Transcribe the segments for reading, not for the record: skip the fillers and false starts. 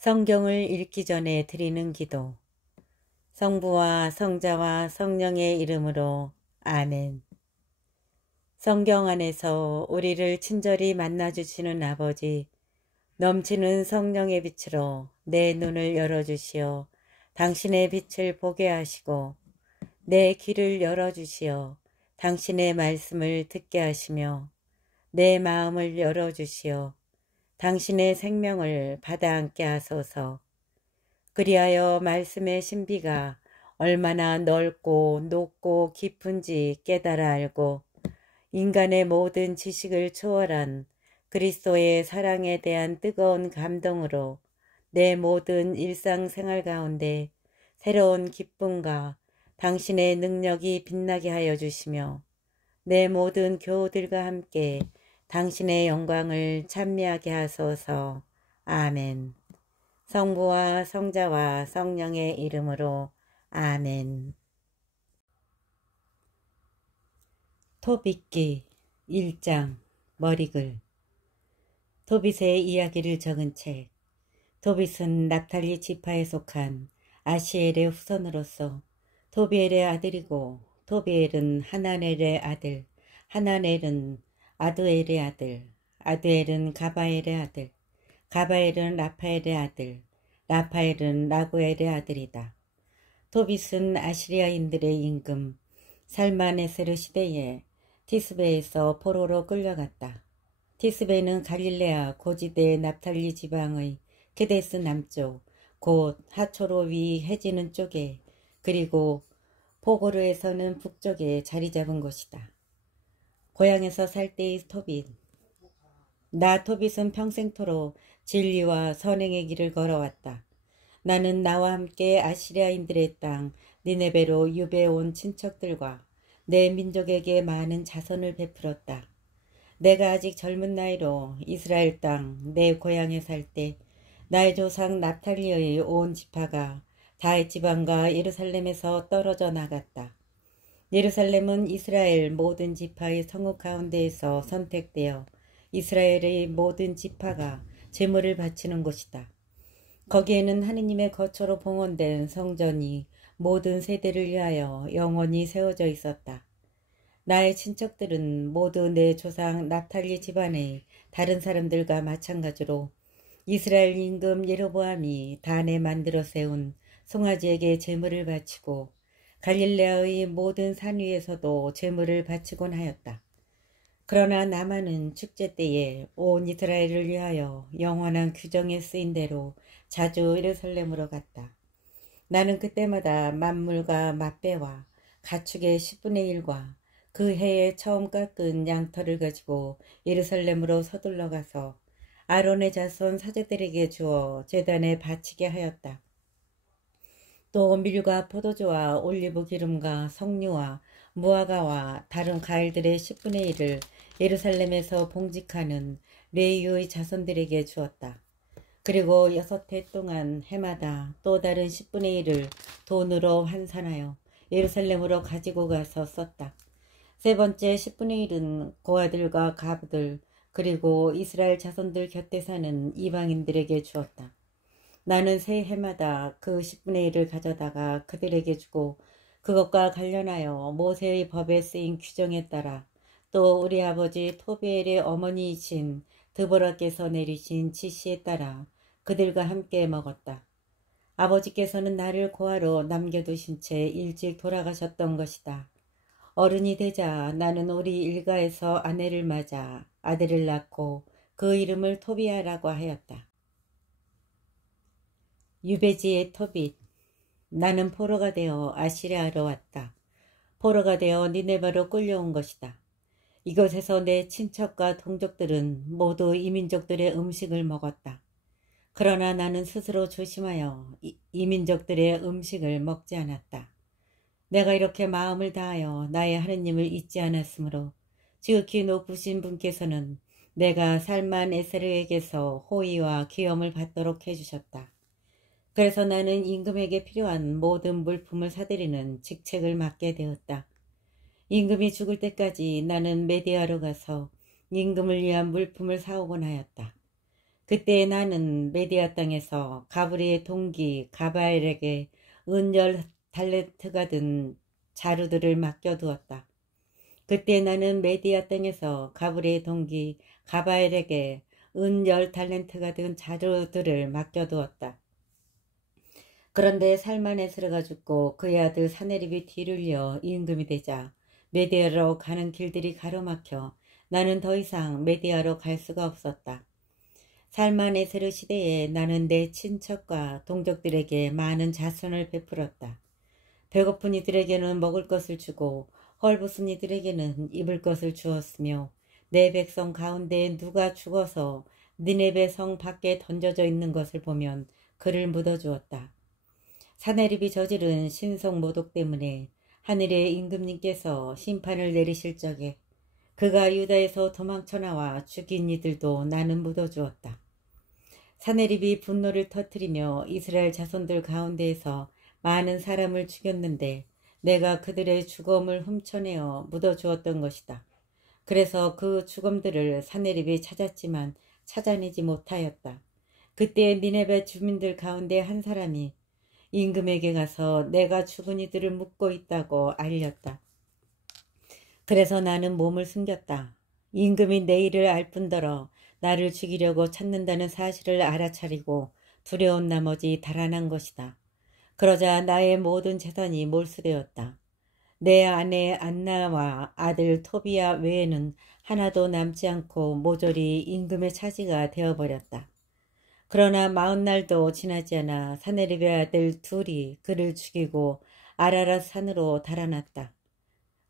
성경을 읽기 전에 드리는 기도. 성부와 성자와 성령의 이름으로 아멘. 성경 안에서 우리를 친절히 만나주시는 아버지, 넘치는 성령의 빛으로 내 눈을 열어주시어 당신의 빛을 보게 하시고 내 귀를 열어주시어 당신의 말씀을 듣게 하시며 내 마음을 열어주시어 당신의 생명을 받아안게 하소서. 그리하여 말씀의 신비가 얼마나 넓고 높고 깊은지 깨달아 알고 인간의 모든 지식을 초월한 그리스도의 사랑에 대한 뜨거운 감동으로 내 모든 일상생활 가운데 새로운 기쁨과 당신의 능력이 빛나게 하여 주시며 내 모든 교우들과 함께 당신의 영광을 찬미하게 하소서. 아멘. 성부와 성자와 성령의 이름으로 아멘. 토빗기 1장 머리글. 토빗의 이야기를 적은 책. 토빗은 납탈리 지파에 속한 아시엘의 후손으로서 토비엘의 아들이고, 토비엘은 하나넬의 아들, 하나넬은 아두엘의 아들, 아두엘은 가바엘의 아들, 가바엘은 라파엘의 아들, 라파엘은 라구엘의 아들이다. 토빗은 아시리아인들의 임금 살마네세르 시대에 티스베에서 포로로 끌려갔다. 티스베는 갈릴레아 고지대 납탈리 지방의 케데스 남쪽, 곧 하초로 위 해지는 쪽에, 그리고 포고르에서는 북쪽에 자리 잡은 곳이다. 고향에서 살 때의 토빗. 나 토빗은 평생토록 진리와 선행의 길을 걸어왔다. 나는 나와 함께 아시리아인들의 땅 니네베로 유배해 온 친척들과 내 민족에게 많은 자선을 베풀었다. 내가 아직 젊은 나이로 이스라엘 땅 내 고향에 살 때 나의 조상 납탈리의 온 지파가 다윗 지방과 예루살렘에서 떨어져 나갔다. 예루살렘은 이스라엘 모든 지파의 성읍 가운데에서 선택되어 이스라엘의 모든 지파가 제물을 바치는 곳이다. 거기에는 하느님의 거처로 봉헌된 성전이 모든 세대를 위하여 영원히 세워져 있었다. 나의 친척들은 모두 내 조상 납탈리 집안의 다른 사람들과 마찬가지로 이스라엘 임금 예로보암이 단에 만들어 세운 송아지에게 제물을 바치고 갈릴레아의 모든 산 위에서도 제물을 바치곤 하였다. 그러나 나만은 축제 때에 온 이스라엘을 위하여 영원한 규정에 쓰인 대로 자주 예루살렘으로 갔다. 나는 그때마다 만물과 맛배와 가축의 10분의 1과 그 해에 처음 깎은 양털을 가지고 예루살렘으로 서둘러 가서 아론의 자손 사제들에게 주어 제단에 바치게 하였다. 또 밀과 포도주와 올리브 기름과 석류와 무화과와 다른 과일들의 10분의 1을 예루살렘에서 봉직하는 레위의 자손들에게 주었다. 그리고 6해 동안 해마다 또 다른 10분의 1을 돈으로 환산하여 예루살렘으로 가지고 가서 썼다. 세 번째 10분의 1은 고아들과 가부들 그리고 이스라엘 자손들 곁에 사는 이방인들에게 주었다. 나는 새 해마다 그 10분의 1을 가져다가 그들에게 주고 그것과 관련하여 모세의 법에 쓰인 규정에 따라 또 우리 아버지 토비엘의 어머니이신 드보라께서 내리신 지시에 따라 그들과 함께 먹었다. 아버지께서는 나를 고아로 남겨두신 채 일찍 돌아가셨던 것이다. 어른이 되자 나는 우리 일가에서 아내를 맞아 아들을 낳고 그 이름을 토비아라고 하였다. 유배지의 토빗. 나는 포로가 되어 아시리아로 왔다. 포로가 되어 니네바로 끌려온 것이다. 이곳에서 내 친척과 동족들은 모두 이민족들의 음식을 먹었다. 그러나 나는 스스로 조심하여 이민족들의 음식을 먹지 않았다. 내가 이렇게 마음을 다하여 나의 하느님을 잊지 않았으므로 지극히 높으신 분께서는 내가 살만 에세르에게서 호의와 귀염을 받도록 해주셨다. 그래서 나는 임금에게 필요한 모든 물품을 사들이는 직책을 맡게 되었다. 임금이 죽을 때까지 나는 메디아로 가서 임금을 위한 물품을 사오곤 하였다. 그때 나는 메디아 땅에서 가브리의 동기 가바엘에게 은열 달란트가 든 자루들을 맡겨두었다. 그때 나는 메디아 땅에서 가브리의 동기 가바엘에게 은열 달란트가 든 자루들을 맡겨두었다. 그런데 살만에스르가 죽고 그의 아들 사네립이 뒤를 이어 임금이 되자 메디아로 가는 길들이 가로막혀 나는 더 이상 메디아로 갈 수가 없었다. 살만에스르 시대에 나는 내 친척과 동족들에게 많은 자선을 베풀었다. 배고픈 이들에게는 먹을 것을 주고 헐벗은 이들에게는 입을 것을 주었으며 내 백성 가운데 누가 죽어서 니네베 성 밖에 던져져 있는 것을 보면 그를 묻어주었다. 사네립이 저지른 신성 모독 때문에 하늘의 임금님께서 심판을 내리실 적에 그가 유다에서 도망쳐 나와 죽인 이들도 나는 묻어주었다. 사네립이 분노를 터뜨리며 이스라엘 자손들 가운데에서 많은 사람을 죽였는데 내가 그들의 죽음을 훔쳐내어 묻어주었던 것이다. 그래서 그 죽음들을 사네립이 찾았지만 찾아내지 못하였다. 그때 니네베 주민들 가운데 한 사람이 임금에게 가서 내가 죽은 이들을 묻고 있다고 알렸다. 그래서 나는 몸을 숨겼다. 임금이 내 일을 알 뿐더러 나를 죽이려고 찾는다는 사실을 알아차리고 두려운 나머지 달아난 것이다. 그러자 나의 모든 재산이 몰수되었다. 내 아내 안나와 아들 토비야 외에는 하나도 남지 않고 모조리 임금의 차지가 되어버렸다. 그러나 40날도 지나지 않아 사네립의 아들 둘이 그를 죽이고 아라랏 산으로 달아났다.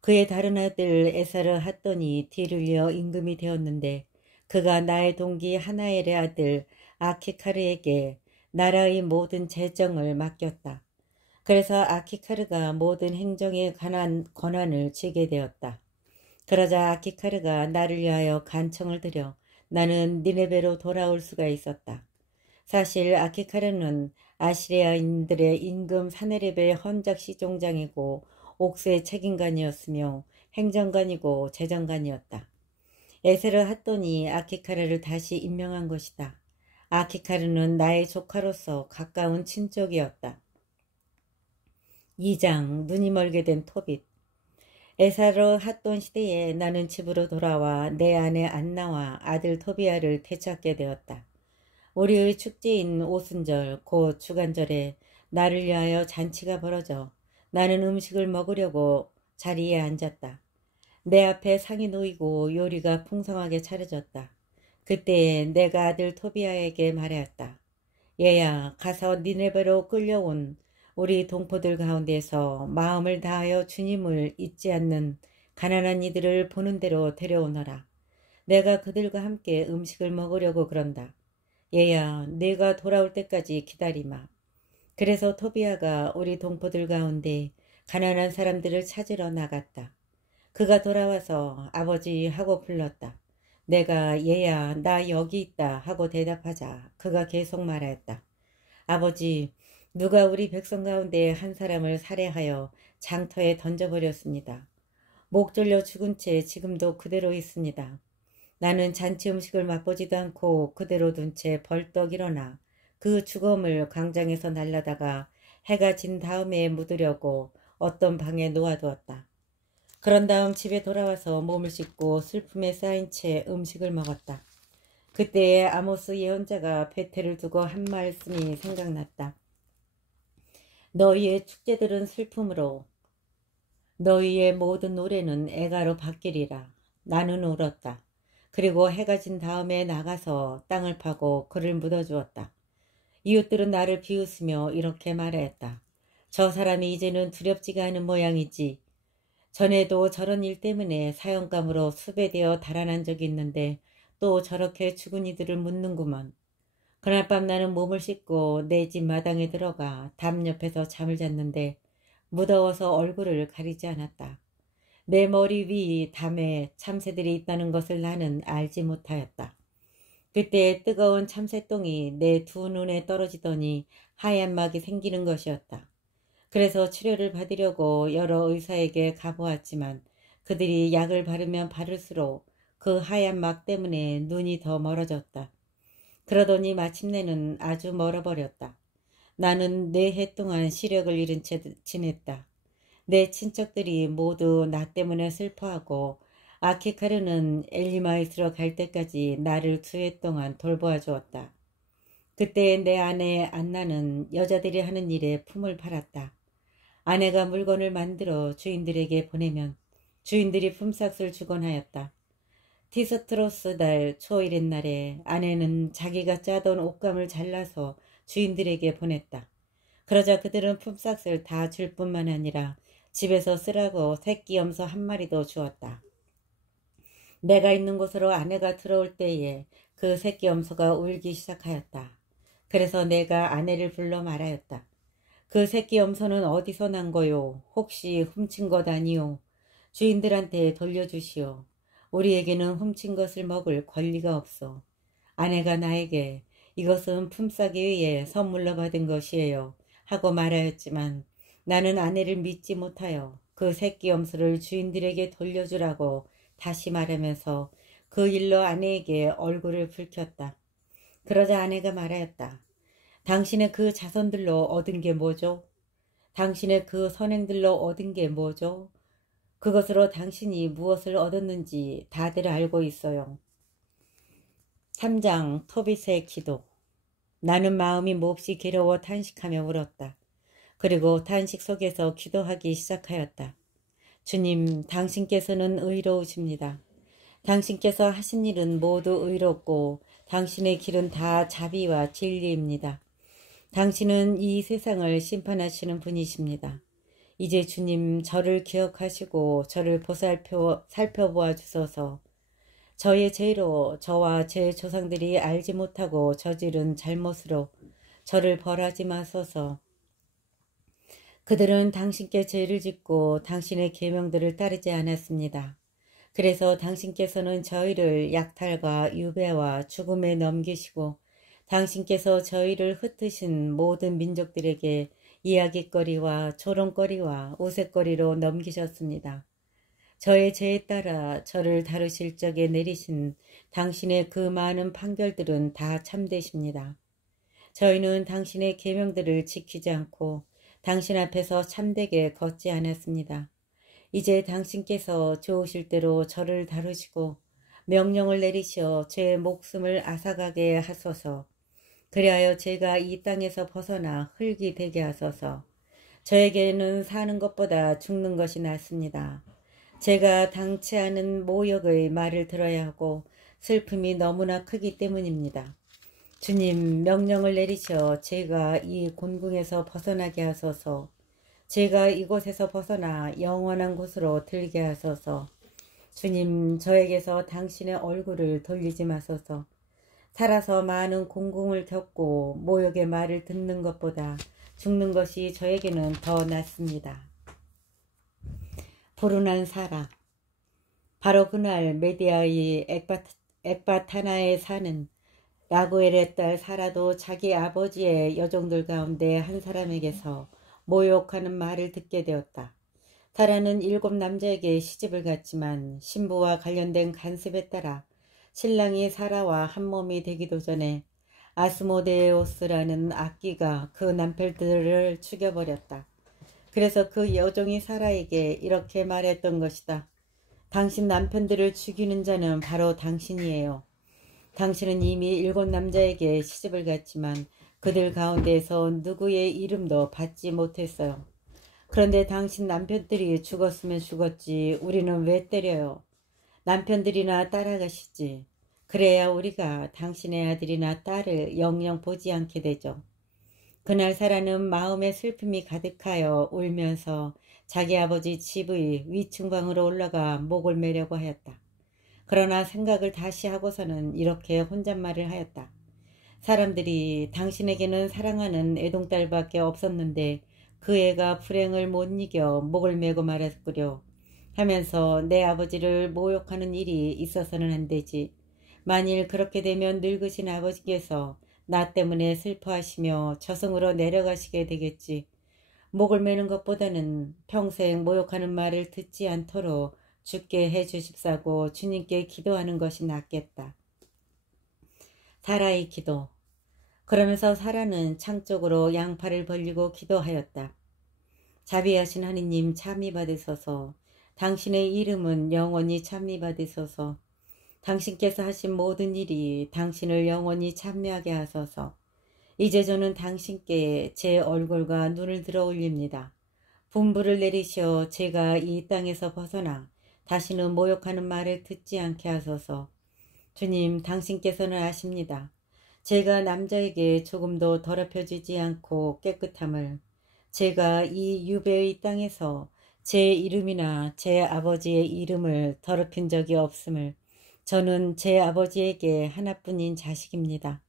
그의 다른 아들 에사르 핫돈이 뒤를 이어 임금이 되었는데 그가 나의 동기 하나엘의 아들 아키카르에게 나라의 모든 재정을 맡겼다. 그래서 아키카르가 모든 행정에 관한 권한을 쥐게 되었다. 그러자 아키카르가 나를 위하여 간청을 드려 나는 니네베로 돌아올 수가 있었다. 사실 아키카르는 아시리아인들의 임금 사네립의 헌작시 종장이고 옥세 책임관이었으며 행정관이고 재정관이었다. 에세르 핫돈이 아키카르를 다시 임명한 것이다. 아키카르는 나의 조카로서 가까운 친족이었다. 2장 눈이 멀게 된 토빗. 에사르 핫돈 시대에 나는 집으로 돌아와 내 아내 안나와 아들 토비아를 되찾게 되었다. 우리의 축제인 오순절 곧 주간절에 나를 위하여 잔치가 벌어져 나는 음식을 먹으려고 자리에 앉았다. 내 앞에 상이 놓이고 요리가 풍성하게 차려졌다. 그때 내가 아들 토비아에게 말하였다. 얘야, 가서 니네베로 끌려온 우리 동포들 가운데서 마음을 다하여 주님을 잊지 않는 가난한 이들을 보는 대로 데려오너라. 내가 그들과 함께 음식을 먹으려고 그런다. 얘야, 내가 돌아올 때까지 기다리마. 그래서 토비아가 우리 동포들 가운데 가난한 사람들을 찾으러 나갔다. 그가 돌아와서 아버지 하고 불렀다. 내가 얘야 나 여기 있다 하고 대답하자 그가 계속 말하였다. 아버지, 누가 우리 백성 가운데 한 사람을 살해하여 장터에 던져버렸습니다. 목 졸려 죽은 채 지금도 그대로 있습니다. 나는 잔치 음식을 맛보지도 않고 그대로 둔 채 벌떡 일어나 그 죽음을 광장에서 날라다가 해가 진 다음에 묻으려고 어떤 방에 놓아두었다. 그런 다음 집에 돌아와서 몸을 씻고 슬픔에 쌓인 채 음식을 먹었다. 그때에 아모스 예언자가 베테를 두고 한 말씀이 생각났다. 너희의 축제들은 슬픔으로 너희의 모든 노래는 애가로 바뀌리라. 나는 울었다. 그리고 해가 진 다음에 나가서 땅을 파고 그를 묻어주었다. 이웃들은 나를 비웃으며 이렇게 말하였다. 저 사람이 이제는 두렵지가 않은 모양이지. 전에도 저런 일 때문에 사형감으로 수배되어 달아난 적이 있는데 또 저렇게 죽은 이들을 묻는구먼. 그날 밤 나는 몸을 씻고 내 집 마당에 들어가 담 옆에서 잠을 잤는데 무더워서 얼굴을 가리지 않았다. 내 머리 위 담에 참새들이 있다는 것을 나는 알지 못하였다. 그때 뜨거운 참새똥이 내 두 눈에 떨어지더니 하얀 막이 생기는 것이었다. 그래서 치료를 받으려고 여러 의사에게 가보았지만 그들이 약을 바르면 바를수록 그 하얀 막 때문에 눈이 더 멀어졌다. 그러더니 마침내는 아주 멀어버렸다. 나는 4해 동안 시력을 잃은 채 지냈다. 내 친척들이 모두 나 때문에 슬퍼하고 아키카르는 엘리마이스로 갈 때까지 나를 2해 동안 돌보아 주었다. 그때 내 아내 안나는 여자들이 하는 일에 품을 팔았다. 아내가 물건을 만들어 주인들에게 보내면 주인들이 품삯을 주곤 하였다. 티스트로스 달 초일의 날에 아내는 자기가 짜던 옷감을 잘라서 주인들에게 보냈다. 그러자 그들은 품삯을 다 줄 뿐만 아니라 집에서 쓰라고 새끼 염소 1마리도 주었다. 내가 있는 곳으로 아내가 들어올 때에 그 새끼 염소가 울기 시작하였다. 그래서 내가 아내를 불러 말하였다. 그 새끼 염소는 어디서 난 거요? 혹시 훔친 것 아니요? 주인들한테 돌려주시오. 우리에게는 훔친 것을 먹을 권리가 없어. 아내가 나에게 이것은 품삯에 의해 선물로 받은 것이에요 하고 말하였지만 나는 아내를 믿지 못하여 그 새끼 염소를 주인들에게 돌려주라고 다시 말하면서 그 일로 아내에게 얼굴을 붉혔다. 그러자 아내가 말하였다. 당신의 그 자손들로 얻은 게 뭐죠? 당신의 그 선행들로 얻은 게 뭐죠? 그것으로 당신이 무엇을 얻었는지 다들 알고 있어요. 3장 토빗의 기도. 나는 마음이 몹시 괴로워 탄식하며 울었다. 그리고 탄식 속에서 기도하기 시작하였다. 주님, 당신께서는 의로우십니다. 당신께서 하신 일은 모두 의롭고 당신의 길은 다 자비와 진리입니다. 당신은 이 세상을 심판하시는 분이십니다. 이제 주님 저를 기억하시고 저를 살펴보아 주소서. 저의 죄로 저와 제 조상들이 알지 못하고 저지른 잘못으로 저를 벌하지 마소서. 그들은 당신께 죄를 짓고 당신의 계명들을 따르지 않았습니다. 그래서 당신께서는 저희를 약탈과 유배와 죽음에 넘기시고 당신께서 저희를 흩으신 모든 민족들에게 이야깃거리와 조롱거리와 우스갯거리로 넘기셨습니다. 저의 죄에 따라 저를 다루실 적에 내리신 당신의 그 많은 판결들은 다 참되십니다. 저희는 당신의 계명들을 지키지 않고 당신 앞에서 참되게 걷지 않았습니다. 이제 당신께서 좋으실 대로 저를 다루시고 명령을 내리시어 제 목숨을 앗아가게 하소서. 그리하여 제가 이 땅에서 벗어나 흙이 되게 하소서. 저에게는 사는 것보다 죽는 것이 낫습니다. 제가 당치 않은 모욕의 말을 들어야 하고 슬픔이 너무나 크기 때문입니다. 주님, 명령을 내리셔 제가 이 곤궁에서 벗어나게 하소서. 제가 이곳에서 벗어나 영원한 곳으로 들게 하소서. 주님, 저에게서 당신의 얼굴을 돌리지 마소서. 살아서 많은 공궁을 겪고 모욕의 말을 듣는 것보다 죽는 것이 저에게는 더 낫습니다. 불운한 사라. 바로 그날 메디아의 엑바타나에 사는 라구엘의 딸 사라도 자기 아버지의 여종들 가운데 한 사람에게서 모욕하는 말을 듣게 되었다. 사라는 7 남자에게 시집을 갔지만 신부와 관련된 간섭에 따라 신랑이 사라와 한몸이 되기도 전에 아스모데우스라는 악귀가 그 남편들을 죽여버렸다. 그래서 그 여종이 사라에게 이렇게 말했던 것이다. 당신 남편들을 죽이는 자는 바로 당신이에요. 당신은 이미 7 남자에게 시집을 갔지만 그들 가운데서 누구의 이름도 받지 못했어요. 그런데 당신 남편들이 죽었으면 죽었지 우리는 왜 때려요? 남편들이나 따라가시지. 그래야 우리가 당신의 아들이나 딸을 영영 보지 않게 되죠. 그날 사라는 마음의 슬픔이 가득하여 울면서 자기 아버지 집의 위층방으로 올라가 목을 매려고 하였다. 그러나 생각을 다시 하고서는 이렇게 혼잣말을 하였다. 사람들이 당신에게는 사랑하는 애동딸밖에 없었는데 그 애가 불행을 못 이겨 목을 메고 말았구려 하면서 내 아버지를 모욕하는 일이 있어서는 안 되지. 만일 그렇게 되면 늙으신 아버지께서 나 때문에 슬퍼하시며 저승으로 내려가시게 되겠지. 목을 매는 것보다는 평생 모욕하는 말을 듣지 않도록 죽게 해주십사고 주님께 기도하는 것이 낫겠다. 사라의 기도. 그러면서 사라는 창 쪽으로 양팔을 벌리고 기도하였다. 자비하신 하느님 참미 받으소서. 당신의 이름은 영원히 참미 받으소서. 당신께서 하신 모든 일이 당신을 영원히 찬미하게 하소서. 이제 저는 당신께 제 얼굴과 눈을 들어 올립니다. 분부를 내리시어 제가 이 땅에서 벗어나 다시는 모욕하는 말을 듣지 않게 하소서. 주님, 당신께서는 아십니다. 제가 남자에게 조금도 더럽혀지지 않고 깨끗함을, 제가 이 유배의 땅에서 제 이름이나 제 아버지의 이름을 더럽힌 적이 없음을, 저는 제 아버지에게 하나뿐인 자식입니다.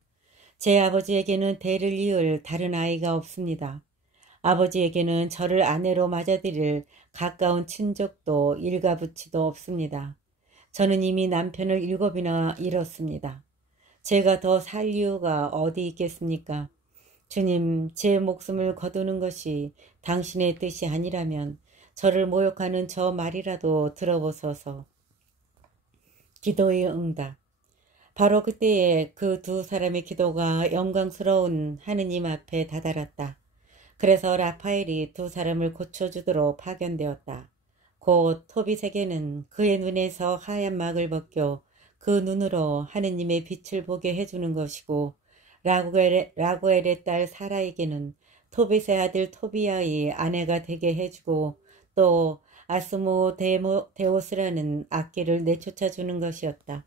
제 아버지에게는 대를 이을 다른 아이가 없습니다. 아버지에게는 저를 아내로 맞아들일 가까운 친족도 일가부치도 없습니다. 저는 이미 남편을 7이나 잃었습니다. 제가 더 살 이유가 어디 있겠습니까? 주님, 제 목숨을 거두는 것이 당신의 뜻이 아니라면 저를 모욕하는 저 말이라도 들어보소서. 기도의 응답. 바로 그때에 그 두 사람의 기도가 영광스러운 하느님 앞에 다다랐다. 그래서 라파엘이 두 사람을 고쳐주도록 파견되었다. 곧 토빗에게는 그의 눈에서 하얀 막을 벗겨 그 눈으로 하느님의 빛을 보게 해주는 것이고, 라구엘의 딸 사라에게는 토빗의 아들 토비아의 아내가 되게 해주고, 또 아스모데오스라는 악기를 내쫓아주는 것이었다.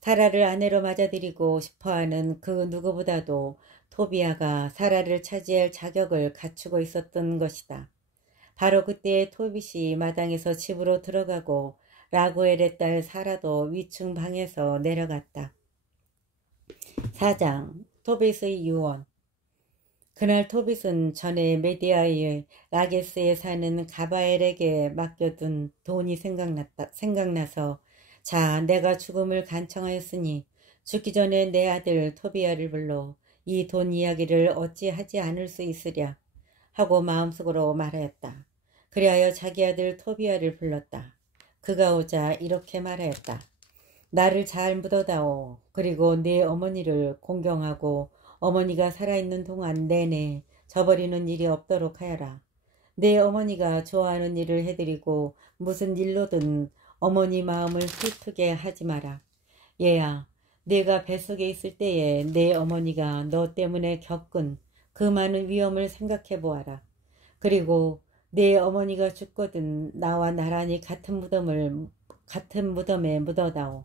사라를 아내로 맞아들이고 싶어하는 그 누구보다도 토비아가 사라를 차지할 자격을 갖추고 있었던 것이다. 바로 그때 토빗이 마당에서 집으로 들어가고 라구엘의 딸 사라도 위층 방에서 내려갔다. 4장. 토빗의 유언. 그날 토빗은 전에 메디아의 라게스에 사는 가바엘에게 맡겨둔 돈이 생각나서 자, 내가 죽음을 간청하였으니 죽기 전에 내 아들 토비아를 불러 이 돈 이야기를 어찌하지 않을 수 있으랴 하고 마음속으로 말하였다. 그리하여 자기 아들 토비아를 불렀다. 그가 오자 이렇게 말하였다. 나를 잘 묻어다오. 그리고 네 어머니를 공경하고 어머니가 살아있는 동안 내내 저버리는 일이 없도록 하여라. 내 어머니가 좋아하는 일을 해드리고 무슨 일로든 어머니 마음을 슬프게 하지 마라. 얘야, 내가 뱃속에 있을 때에 내 어머니가 너 때문에 겪은 그 많은 위험을 생각해 보아라. 그리고 내 어머니가 죽거든 나와 나란히 같은 무덤에 묻어다오.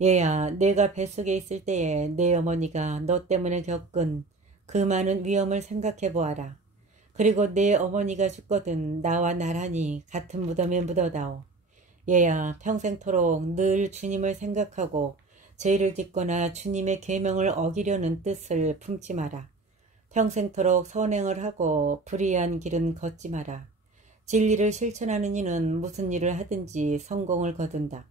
얘야, 내가 뱃속에 있을 때에 내 어머니가 너 때문에 겪은 그 많은 위험을 생각해 보아라. 그리고 내 어머니가 죽거든 나와 나란히 같은 무덤에 묻어다오. 얘야, 평생토록 늘 주님을 생각하고 죄를 짓거나 주님의 계명을 어기려는 뜻을 품지 마라. 평생토록 선행을 하고 불의한 길은 걷지 마라. 진리를 실천하는 이는 무슨 일을 하든지 성공을 거둔다.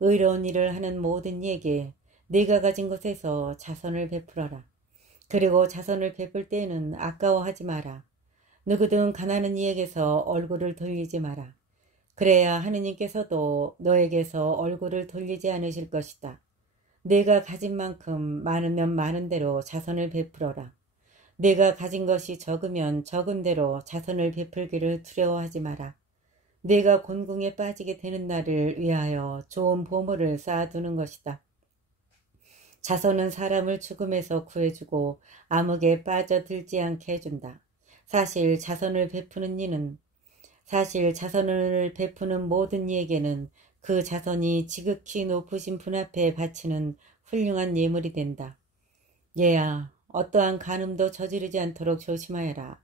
의로운 일을 하는 모든 이에게 네가 가진 것에서 자선을 베풀어라. 그리고 자선을 베풀 때에는 아까워하지 마라. 누구든 가난한 이에게서 얼굴을 돌리지 마라. 그래야 하느님께서도 너에게서 얼굴을 돌리지 않으실 것이다. 내가 가진 만큼 많으면 많은 대로 자선을 베풀어라. 내가 가진 것이 적으면 적은 대로 자선을 베풀기를 두려워하지 마라. 내가 곤궁에 빠지게 되는 날을 위하여 좋은 보물을 쌓아두는 것이다. 자선은 사람을 죽음에서 구해주고 암흑에 빠져들지 않게 해준다. 사실 자선을 베푸는 모든 이에게는 그 자선이 지극히 높으신 분 앞에 바치는 훌륭한 예물이 된다. 얘야, 어떠한 간음도 저지르지 않도록 조심하여라.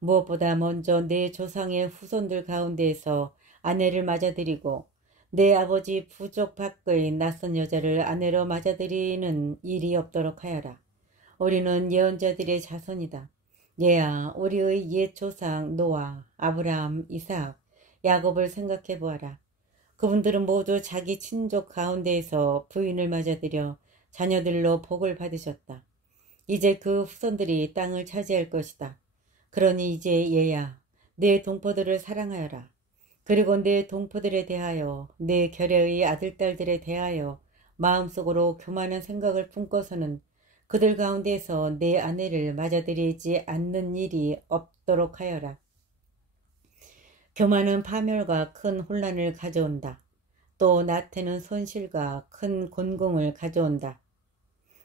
무엇보다 먼저 내 조상의 후손들 가운데에서 아내를 맞아들이고 내 아버지 부족 밖의 낯선 여자를 아내로 맞아들이는 일이 없도록 하여라. 우리는 예언자들의 자손이다. 얘야, 우리의 옛 조상 노아, 아브라함, 이삭, 야곱을 생각해 보아라. 그분들은 모두 자기 친족 가운데에서 부인을 맞아들여 자녀들로 복을 받으셨다. 이제 그 후손들이 땅을 차지할 것이다. 그러니 이제 얘야, 내 동포들을 사랑하여라. 그리고 내 동포들에 대하여, 내 결여의 아들딸들에 대하여 마음속으로 교만한 생각을 품고서는 그들 가운데서 내 아내를 맞아들이지 않는 일이 없도록 하여라. 교만은 파멸과 큰 혼란을 가져온다. 또 나태는 손실과 큰 곤궁을 가져온다.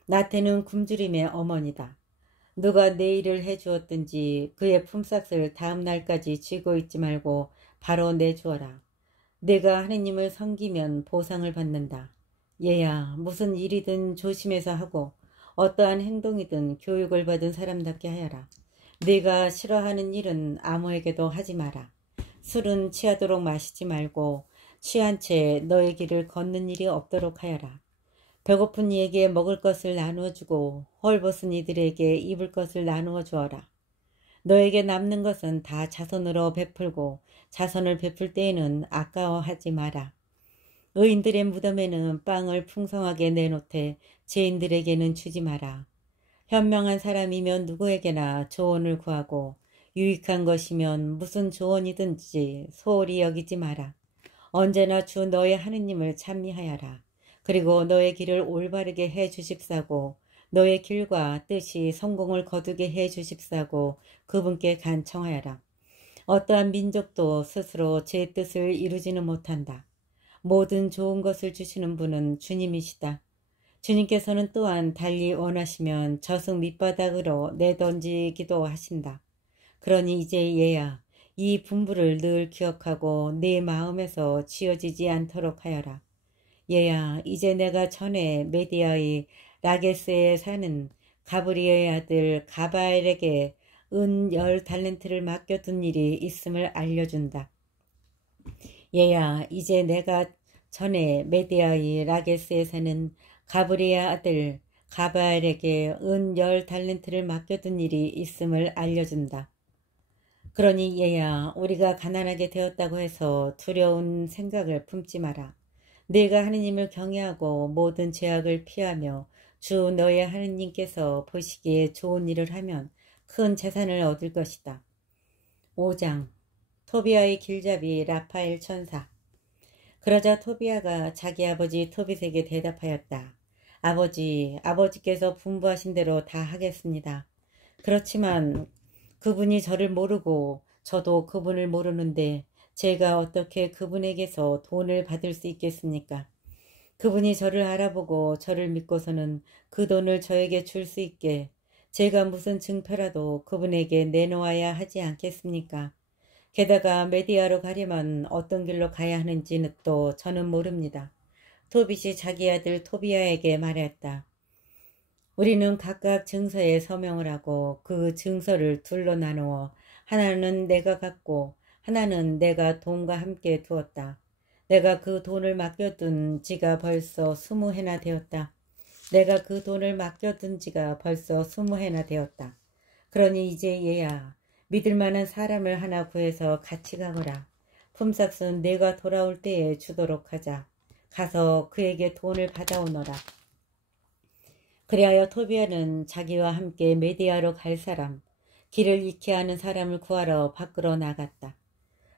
나태는 굶주림의 어머니다. 누가 내 일을 해주었든지 그의 품삯을 다음 날까지 쥐고 있지 말고 바로 내주어라. 내가 하느님을 섬기면 보상을 받는다. 얘야, 무슨 일이든 조심해서 하고 어떠한 행동이든 교육을 받은 사람답게 하여라. 네가 싫어하는 일은 아무에게도 하지 마라. 술은 취하도록 마시지 말고 취한 채 너의 길을 걷는 일이 없도록 하여라. 배고픈 이에게 먹을 것을 나누어 주고 헐벗은 이들에게 입을 것을 나누어 주어라. 너에게 남는 것은 다 자손으로 베풀고 자손을 베풀 때에는 아까워하지 마라. 의인들의 무덤에는 빵을 풍성하게 내놓되 죄인들에게는 주지 마라. 현명한 사람이면 누구에게나 조언을 구하고 유익한 것이면 무슨 조언이든지 소홀히 여기지 마라. 언제나 주 너의 하느님을 찬미하여라. 그리고 너의 길을 올바르게 해 주십사고 너의 길과 뜻이 성공을 거두게 해 주십사고 그분께 간청하여라. 어떠한 민족도 스스로 제 뜻을 이루지는 못한다. 모든 좋은 것을 주시는 분은 주님이시다. 주님께서는 또한 달리 원하시면 저승 밑바닥으로 내던지기도 하신다. 그러니 이제 얘야, 이 분부를 늘 기억하고 네 마음에서 지어지지 않도록 하여라. 얘야, 이제 내가 전에 메디아의 라게스에 사는 가브리의 아들 가바엘에게 은 10달란트를 맡겨둔 일이 있음을 알려준다. 얘야, 이제 내가 전에 메디아의 라게스에 사는 가브리의 아들 가바엘에게 은 10달란트를 맡겨둔 일이 있음을 알려준다. 그러니 얘야, 우리가 가난하게 되었다고 해서 두려운 생각을 품지 마라. 네가 하느님을 경외하고 모든 죄악을 피하며 주 너의 하느님께서 보시기에 좋은 일을 하면 큰 재산을 얻을 것이다. 5장 토비아의 길잡이 라파엘 천사. 그러자 토비아가 자기 아버지 토빗에게 대답하였다. 아버지께서 분부하신 대로 다 하겠습니다. 그렇지만 그분이 저를 모르고 저도 그분을 모르는데 제가 어떻게 그분에게서 돈을 받을 수 있겠습니까? 그분이 저를 알아보고 저를 믿고서는 그 돈을 저에게 줄 수 있게 제가 무슨 증표라도 그분에게 내놓아야 하지 않겠습니까? 게다가 메디아로 가려면 어떤 길로 가야 하는지는 또 저는 모릅니다. 토빗이 자기 아들 토비아에게 말했다. 우리는 각각 증서에 서명을 하고 그 증서를 둘로 나누어 하나는 내가 갖고 하나는 내가 돈과 함께 두었다. 내가 그 돈을 맡겨둔 지가 벌써 20해나 되었다. 내가 그 돈을 맡겨둔 지가 벌써 20해나 되었다. 그러니 이제 얘야, 믿을 만한 사람을 하나 구해서 같이 가거라. 품삯은 내가 돌아올 때에 주도록 하자. 가서 그에게 돈을 받아오너라. 그리하여 토비아는 자기와 함께 메디아로 갈 사람, 길을 잃게 하는 사람을 구하러 밖으로 나갔다.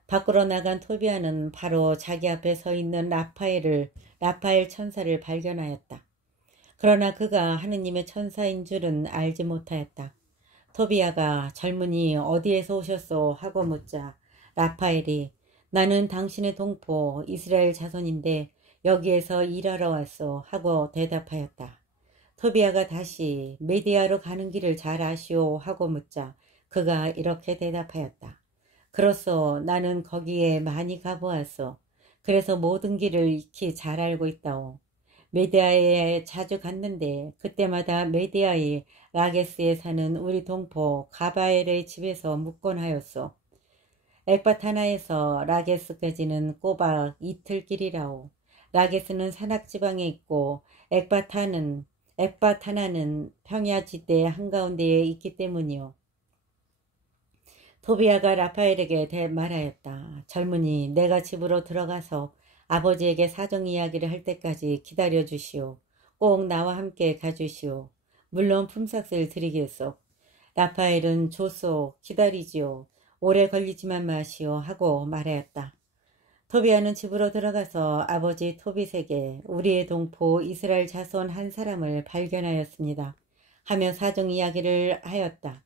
밖으로 나간 토비아는 바로 자기 앞에 서 있는 라파엘 천사를 발견하였다. 그러나 그가 하느님의 천사인 줄은 알지 못하였다. 토비아가 젊은이 어디에서 오셨소? 하고 묻자 라파엘이 나는 당신의 동포 이스라엘 자손인데 여기에서 일하러 왔소 하고 대답하였다. 토비아가 다시 메디아로 가는 길을 잘 아시오 하고 묻자 그가 이렇게 대답하였다. 그렇소. 나는 거기에 많이 가보았소. 그래서 모든 길을 익히 잘 알고 있다오. 메디아에 자주 갔는데 그때마다 메디아의 라게스에 사는 우리 동포 가바엘의 집에서 묵곤 하였소. 엑바타나에서 라게스까지는 꼬박 이틀 길이라오. 라게스는 산악지방에 있고 엑바타나는 평야지대 한가운데에 있기 때문이오. 토비아가 라파엘에게 말하였다. 젊은이, 내가 집으로 들어가서 아버지에게 사정 이야기를 할 때까지 기다려 주시오. 꼭 나와 함께 가주시오. 물론 품삯을 드리겠소. 라파엘은 좋소. 기다리지요. 오래 걸리지만 마시오. 하고 말하였다. 토비아는 집으로 들어가서 아버지 토빗에게 우리의 동포 이스라엘 자손 한 사람을 발견하였습니다 하며 사정 이야기를 하였다.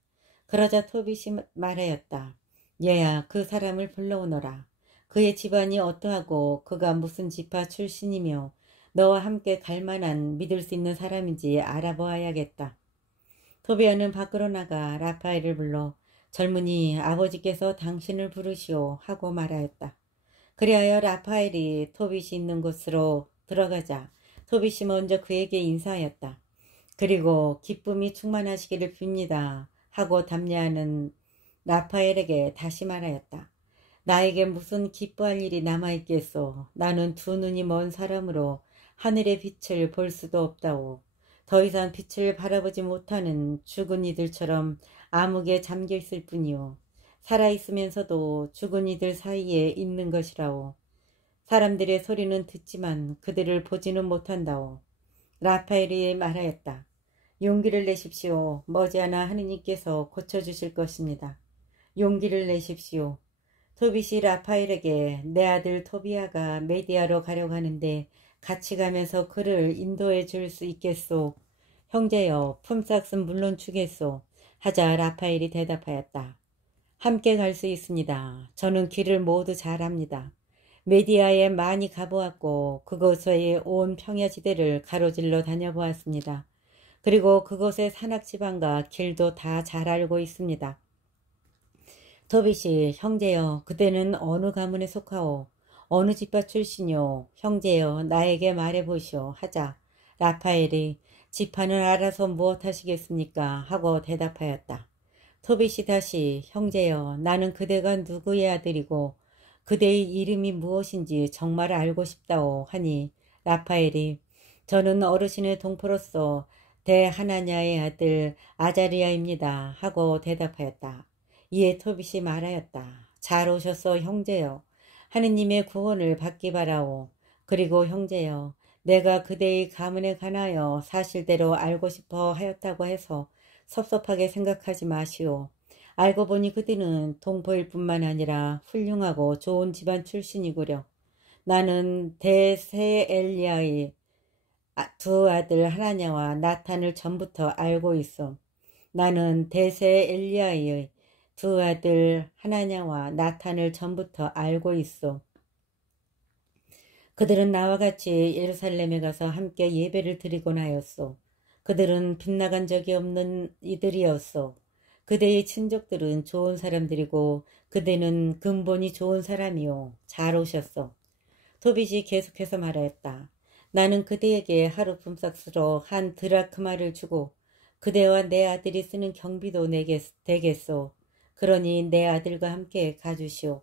그러자 토빗이 말하였다. 얘야, 그 사람을 불러오너라. 그의 집안이 어떠하고 그가 무슨 지파 출신이며 너와 함께 갈 만한 믿을 수 있는 사람인지 알아보아야겠다. 토비아는 밖으로 나가 라파엘을 불러 젊은이, 아버지께서 당신을 부르시오 하고 말하였다. 그리하여 라파엘이 토빗이 있는 곳으로 들어가자 토빗이 먼저 그에게 인사하였다. 그리고 기쁨이 충만하시기를 빕니다 하고 답례하는 라파엘에게 다시 말하였다. 나에게 무슨 기뻐할 일이 남아있겠소. 나는 두 눈이 먼 사람으로 하늘의 빛을 볼 수도 없다오. 더 이상 빛을 바라보지 못하는 죽은 이들처럼 암흑에 잠겨있을 뿐이오. 살아있으면서도 죽은 이들 사이에 있는 것이라오. 사람들의 소리는 듣지만 그들을 보지는 못한다오. 라파엘이 말하였다. 용기를 내십시오. 머지않아 하느님께서 고쳐주실 것입니다. 용기를 내십시오. 토빗이 라파엘에게 내 아들 토비아가 메디아로 가려고 하는데 같이 가면서 그를 인도해 줄 수 있겠소. 형제여, 품삯은 물론 주겠소. 하자 라파엘이 대답하였다. 함께 갈 수 있습니다. 저는 길을 모두 잘 압니다. 메디아에 많이 가보았고 그곳의 온 평야지대를 가로질러 다녀보았습니다. 그리고 그곳의 산악지방과 길도 다 잘 알고 있습니다. 토빗이 형제여, 그대는 어느 가문에 속하오? 어느 집파 출신이오? 형제여, 나에게 말해보시오. 하자 라파엘이 지파는 알아서 무엇하시겠습니까? 하고 대답하였다. 토빗이 다시 형제여, 나는 그대가 누구의 아들이고 그대의 이름이 무엇인지 정말 알고 싶다오 하니 라파엘이 저는 어르신의 동포로서 대하나냐의 아들 아자리아입니다 하고 대답하였다. 이에 토빗이 말하였다. 잘 오셨소 형제여. 하느님의 구원을 받기 바라오. 그리고 형제여, 내가 그대의 가문에 관하여 사실대로 알고 싶어 하였다고 해서 섭섭하게 생각하지 마시오. 알고 보니 그들은 동포일 뿐만 아니라 훌륭하고 좋은 집안 출신이구려. 나는 데세엘리아의 두 아들 하나냐와 나탄을 전부터 알고 있어. 나는 데세엘리아의 두 아들 하나냐와 나탄을 전부터 알고 있어. 그들은 나와 같이 예루살렘에 가서 함께 예배를 드리곤 하였소. 그들은 빗나간 적이 없는 이들이었소. 그대의 친족들은 좋은 사람들이고 그대는 근본이 좋은 사람이요. 잘 오셨소. 토빗이 계속해서 말하였다. 나는 그대에게 하루 품삯으로 한 드라크마를 주고 그대와 내 아들이 쓰는 경비도 되겠소. 그러니 내 아들과 함께 가주시오.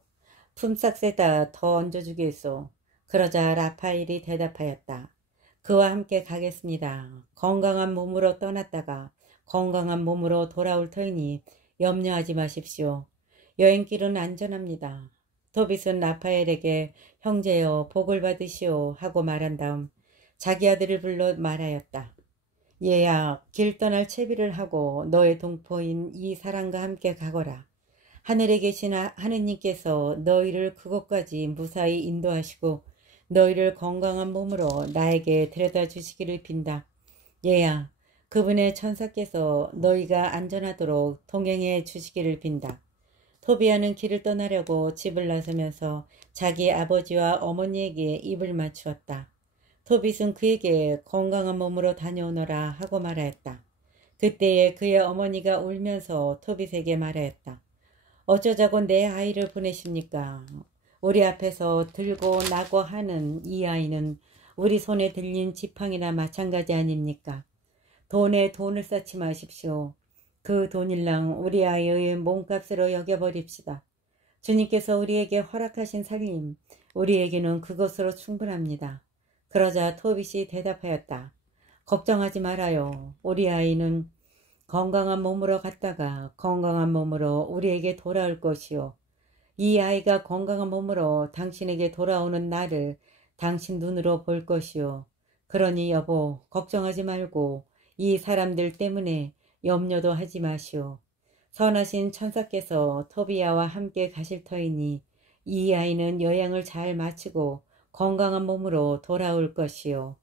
품삯에다 더 얹어주겠소. 그러자 라파엘이 대답하였다. 그와 함께 가겠습니다. 건강한 몸으로 떠났다가 건강한 몸으로 돌아올 터이니 염려하지 마십시오. 여행길은 안전합니다. 토빗은 라파엘에게 형제여 복을 받으시오 하고 말한 다음 자기 아들을 불러 말하였다. 얘야, 길 떠날 채비를 하고 너의 동포인 이 사람과 함께 가거라. 하늘에 계신 하느님께서 너희를 그곳까지 무사히 인도하시고 너희를 건강한 몸으로 나에게 데려다 주시기를 빈다. 얘야, 그분의 천사께서 너희가 안전하도록 동행해 주시기를 빈다. 토비아는 길을 떠나려고 집을 나서면서 자기 아버지와 어머니에게 입을 맞추었다. 토빗은 그에게 건강한 몸으로 다녀오너라 하고 말하였다. 그때에 그의 어머니가 울면서 토빗에게 말하였다. 어쩌자고 내 아이를 보내십니까? 우리 앞에서 들고 나고 하는 이 아이는 우리 손에 들린 지팡이나 마찬가지 아닙니까? 돈에 돈을 쌓지 마십시오. 그 돈일랑 우리 아이의 몸값으로 여겨버립시다. 주님께서 우리에게 허락하신 살림, 우리에게는 그것으로 충분합니다. 그러자 토빗이 대답하였다. 걱정하지 말아요. 우리 아이는 건강한 몸으로 갔다가 건강한 몸으로 우리에게 돌아올 것이요. 이 아이가 건강한 몸으로 당신에게 돌아오는 날을 당신 눈으로 볼 것이요. 그러니 여보, 걱정하지 말고 이 사람들 때문에 염려도 하지 마시오. 선하신 천사께서 토비아와 함께 가실 터이니 이 아이는 요양을 잘 마치고 건강한 몸으로 돌아올 것이요.